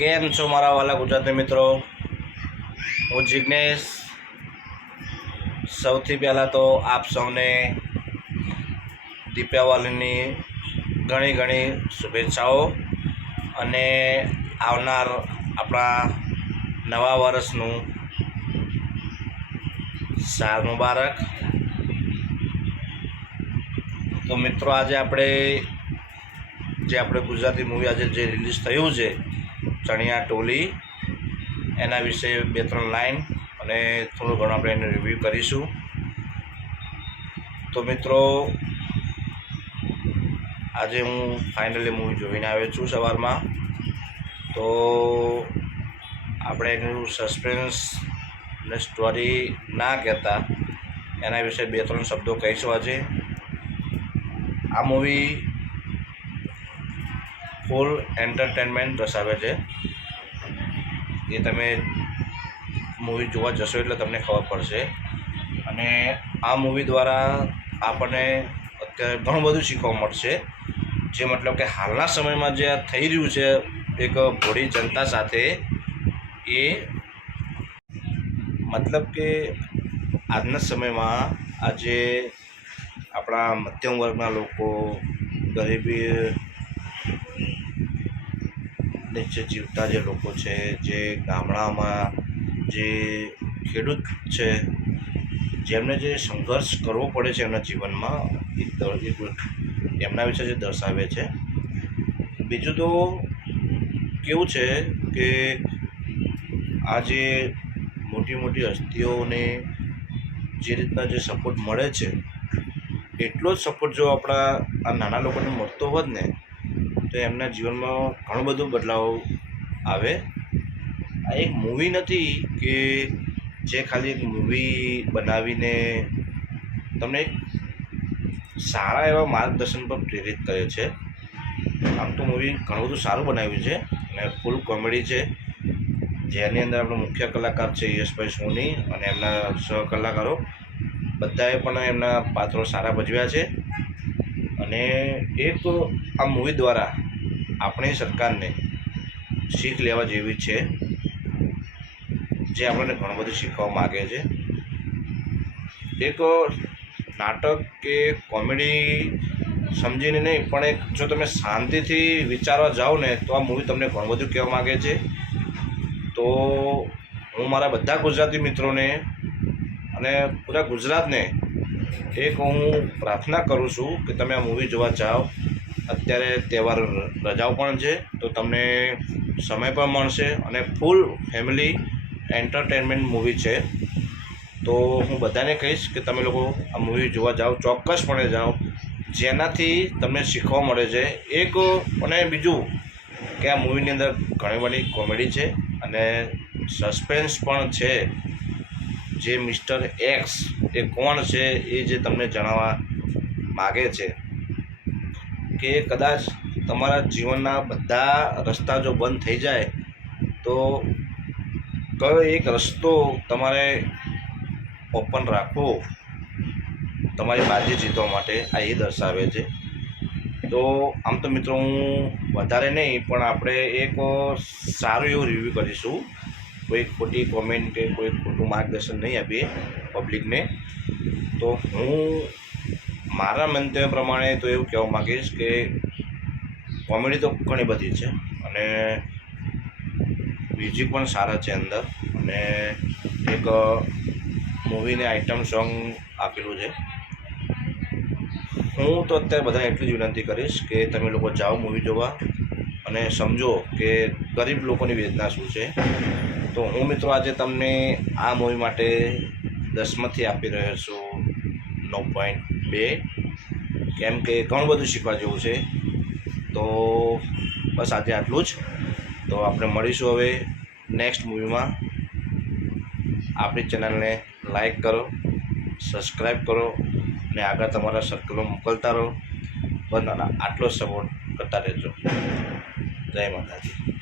કેમ છો મારા વાલા ગુજરાતી મિત્રો? હું જિજ્ઞેશ સૌથી પહેલાં તો આપ સૌને દીપાવલીની ઘણી ઘણી શુભેચ્છાઓ અને આવનાર આપણા નવા વર્ષનું સાર મુબારક. તો મિત્રો આજે આપણે, જે આપણે ગુજરાતી મૂવી આજે જે રિલીઝ થયું છે ચણિયા ટોલી, એના વિશે બે ત્રણ લાઈન અને થોડું ઘણું આપણે એનું રિવ્યૂ કરીશું. તો મિત્રો, આજે હું ફાઇનલી મૂવી જોઈને આવ્યો છું સવારમાં. તો આપણે એનું સસ્પેન્સ ને સ્ટોરી ના કહેતા, એના વિશે બે ત્રણ શબ્દો કહીશું આજે. આ મૂવી ફૂલ એન્ટરટેનમેન્ટ દર્શાવે છે. એ તમે મૂવી જોવા જશો એટલે તમને ખબર પડશે. અને આ મૂવી દ્વારા આપણને અત્યારે ઘણું બધું શીખવા મળશે. જે મતલબ કે હાલના સમયમાં જે થઈ રહ્યું છે, એક ભોળી જનતા સાથે, એ મતલબ કે આજના સમયમાં આજે આપણા મધ્યમ વર્ગના લોકો, ગરીબી નીચે જીવતા જે લોકો છે, જે ગામડામાં જે ખેડૂત છે, જેમને જે સંઘર્ષ કરવો પડે છે એમના જીવનમાં એમના વિશે જે દર્શાવે છે. બીજું તો કેવું છે કે આ જે મોટી મોટી હસ્તીઓને જે રીતના જે સપોર્ટ મળે છે, એટલો જ સપોર્ટ જો આપણા આ નાના લોકોને મળતો હોત ને તો એમના જીવનમાં ઘણો બધો બદલાવ આવે. આ એક મૂવી નથી કે જે ખાલી એક મૂવી બનાવીને તમને સારા એવા માર્ગદર્શન પર પ્રેરિત કરે છે. આમ તો મૂવી ઘણું બધું સારું બનાવ્યું છે અને ફૂલ કોમેડી છે. જેની અંદર આપણો મુખ્ય કલાકાર છે યશભાઈ સોની અને એમના સહકલાકારો બધાએ પણ એમના પાત્રો સારા ભજવ્યા છે. અને એક આ મૂવી દ્વારા આપણી સરકારને શીખ લેવા જેવી છે, જે આપણને ઘણું બધું શીખવા માગે છે. એક નાટક કે કોમેડી સમજીને નહીં, પણ એક જો તમે શાંતિથી વિચારવા જાઓ ને, તો આ મૂવી તમને ઘણું બધું કહેવા માગે છે. તો હું મારા બધા ગુજરાતી મિત્રોને અને પૂરા ગુજરાતને એક હું પ્રાર્થના કરું છું કે તમે આ મૂવી જોવા જાઓ. અત્યારે તહેવાર રજાઓ પણ છે, તો તમને સમય પણ મળશે અને ફૂલ ફેમિલી એન્ટરટેનમેન્ટ મૂવી છે. તો હું બધાને કહીશ કે તમે લોકો આ મૂવી જોવા જાઓ, ચોક્કસપણે જાઓ. જેનાથી તમને શીખવા મળે છે. એક અને બીજું કે આ મૂવીની અંદર ઘણી બધી કોમેડી છે અને સસ્પેન્સ પણ છે. જે મિસ્ટર એક્સ એ કોણ છે એ જે તમને જણાવવા માગે છે. કે કદાચ તમારા જીવનના બધા રસ્તા જો બંધ થઈ જાય, તો કયો એક રસ્તો તમારે ઓપન રાખવો? તમારી બાજી જીતવા માટે આ એ દર્શાવે છે. તો આમ તો મિત્રો હું વધારે નહીં, પણ આપણે એક સારું એવું રિવ્યૂ કરીશું. કોઈ ખોટી કોમેન્ટ કે કોઈ ખોટું માર્ગદર્શન નહીં આપીએ પબ્લિકને તો હું મારા મંતવ્ય પ્રમાણે તો એવું કહેવા માગીશ કે કોમેડી તો ઘણી બધી છે અને મ્યુઝિક પણ સારા છે અંદર અને એક મૂવીને આઇટમ સોંગ આપેલું છે. હું તો અત્યારે બધાને એટલી જ વિનંતી કરીશ કે તમે લોકો જાઓ મૂવી જોવા અને સમજો કે ગરીબ લોકોની વેદના શું છે. તો હું મિત્રો આજે તમને આ મૂવી માટે દસમાંથી આપી રહ્યો છું નવ પોઈન્ટ બે. કેમ કે ઘણું બધું શીખવા જેવું છે. તો બસ આજે આટલું જ. તો આપણે મળીશું હવે નેક્સ્ટ મૂવીમાં આપણી ચેનલને લાઈક કરો સબસ્ક્રાઈબ કરો અને આગળ તમારા સર્કલમાં મોકલતા રહો. બધાના આટલો સપોર્ટ કરતા રહેજો. જય માતાજી.